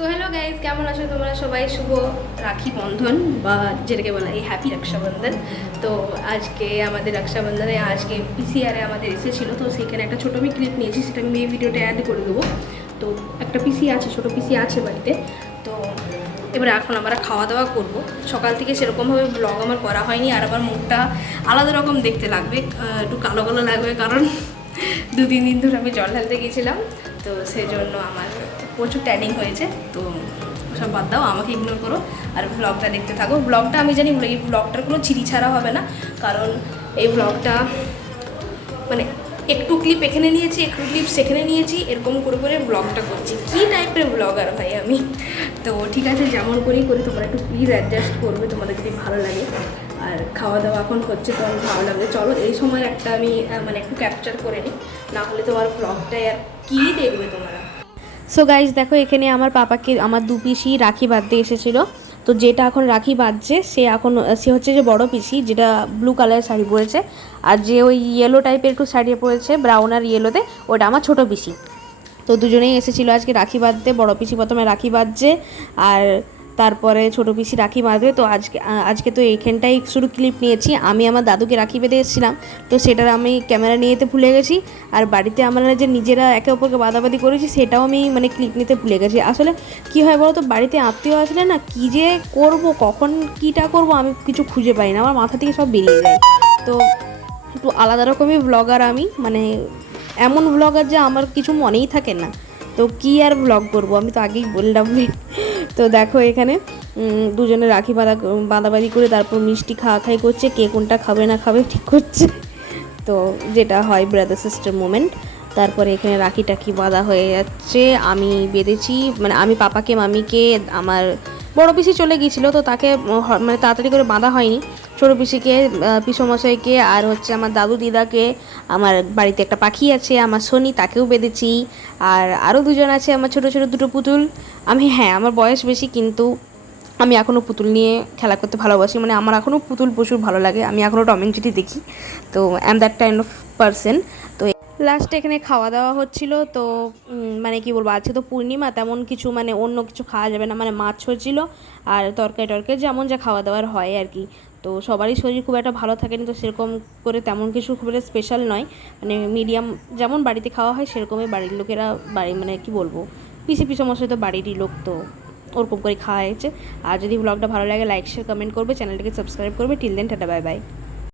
So hello guys কেমন আছো তোমরা? সবাই শুভ রাখি বন্ধন, বা যেটাকে বলা এই হ্যাপি রক্ষাবন্ধন। তো আজকে আমাদের রক্ষাবন্ধনে, আজকে পিসিআরে আমাদের এসেছিল তো সেখানে একটা ছোটো আমি ক্লিপ নিয়েছি, সেটা আমি এই ভিডিওটা অ্যাড করে দেবো। তো একটা পিসি আছে, ছোটো পিসি আছে বাড়িতে। তো এবার এখন আমরা খাওয়া দাওয়া করব। সকাল থেকে সেরকমভাবে ব্লগ আমার করা হয়নি, আর আমার মুখটা আলাদা রকম দেখতে লাগবে একটু কালো কালো লাগবে, কারণ দু তিন দিন ধরে আমি জল ঢালতে গিয়েছিলাম, তো সেই জন্য আমার প্রচুর ট্যানিং হয়েছে, তো সব বাদ দাও, আমাকে ইগনোর করো। আর ব্লগটা দেখতে থাকো। ব্লগটা আমি জানি, এই ব্লগটার কোনো চিরি ছাড়া হবে না, কারণ এই ব্লগটা মানে একটু ক্লিপ এখানে নিয়েছি একটু ক্লিপ সেখানে নিয়েছি এরকম করে করে ব্লগটা করছি। কী টাইপের ব্লগার ভাই আমি? তো ঠিক আছে যেমন করেই করি তোমরা একটু প্লিজ অ্যাডজাস্ট করবে তোমাদের যদি ভালো লাগে। আর খাওয়া দাওয়া এখন হচ্ছে তো আমার ভালো লাগবে। চলো এই সময় একটা আমি মানে একটু ক্যাপচার করে নিই। না হলে তোমার ব্লগটাই আর কী দেখবে তোমরা? সো গাইজ দেখো এখানে আমার পাপাকে আমার দু পিসি রাখি বাঁধতে এসেছিল। তো যেটা এখন রাখি বাঁধছে, সে এখন, সে হচ্ছে যে বড় পিসি, যেটা ব্লু কালারের শাড়ি পরেছে। আর যে ওই ইয়েলো টাইপের একটু শাড়ি পরেছে ব্রাউন আর ইয়েলোতে ওটা আমার ছোটো পিসি। তো দুজনেই এসেছিল আজকে রাখি বাঁধতে, বড় পিসি প্রথমে রাখি বাঁধছে, আর তারপরে ছোট পিসি রাখি বাঁধবে, তো আজকে আজকে তো এইখানটাই শুধু ক্লিপ নিয়েছি। আমি আমার দাদুকে রাখি বেঁধে এসেছিলাম, তো সেটার আমি ক্যামেরা নিয়ে যেতে ভুলে গেছি। আর বাড়িতে আমরা যে নিজেরা একে অপরকে বাদাবাদি করেছি, সেটাও আমি মানে ক্লিপ নিতে ভুলে গেছি। আসলে কি হয় বলো তো, বাড়িতে আত্মীয় আসলে না কী যে করব, কখন কীটা করব আমি কিছু খুঁজে পাই না। আমার মাথা থেকে সব বেরিয়ে যায়। তো একটু আলাদা রকমই ব্লগার আমি মানে এমন ব্লগার যে আমার কিছু মনেই থাকে না। তো কি আর ব্লগ করব? আমি তো আগেই বললাম তো দেখো এখানে দুজনে রাখি বাঁধা, বাঁধাবাঁধি করে তারপর মিষ্টি খাওয়া খাই করছে, কে কোনটা খাবে না খাবে ঠিক করছে। তো যেটা হয় ব্রাদার সিস্টার মোমেন্ট তারপরে এখানে রাখি টাকি বাঁধা হয়ে যাচ্ছে। আমি বেঁধেছি মানে আমি পাপাকে, মামিকে, আমার বড় পিসি চলে গিয়েছিল, তো তাকে মানে তাড়াতাড়ি করে বাঁধা হয়নি। ছোটো পিসিকে পিসমশাইকে আর হচ্ছে আমার দাদু দিদাকে, আমার বাড়িতে একটা পাখি আছে, আমার শনি তাকেও বেঁধেছি। আর আরও দুজন আছে আমার ছোটো ছোটো দুটো পুতুল। আমি হ্যাঁ আমার বয়স বেশি, কিন্তু আমি এখনও পুতুল নিয়ে খেলা করতে ভালোবাসি। মানে আমার এখনও পুতুল প্রচুর ভালো লাগে। আমি এখনও টম অ্যান্ড দেখি। তো am that kind of person তো লাস্টে এখানে খাওয়া দাওয়া হচ্ছিল, তো মানে কি বলব, আজকে তো পূর্ণিমা, তেমন কিছু মানে অন্য কিছু খাওয়া যাবে না মানে মাছ হচ্ছিল আর তরকারি টরকারি যেমন যা খাওয়া দাওয়ার হয় আর কি। তো সবারই শরীর খুব একটা ভালো থাকেনি, তো সেরকম করে তেমন কিছু খুব একটা স্পেশাল নয়। মানে মিডিয়াম যেমন বাড়িতে খাওয়া হয়, সেরকমই বাড়ির লোকেরা বাড়ি মানে কি বলব, পিসি পিসি মশাই তো বাড়িরই লোক, তো ওরকম করে খাওয়া হয়েছে। আর যদি ব্লগটা ভালো লাগে লাইক শেয়ার কমেন্ট করবে চ্যানেলটাকে সাবস্ক্রাইব করবে। Till then tata bye bye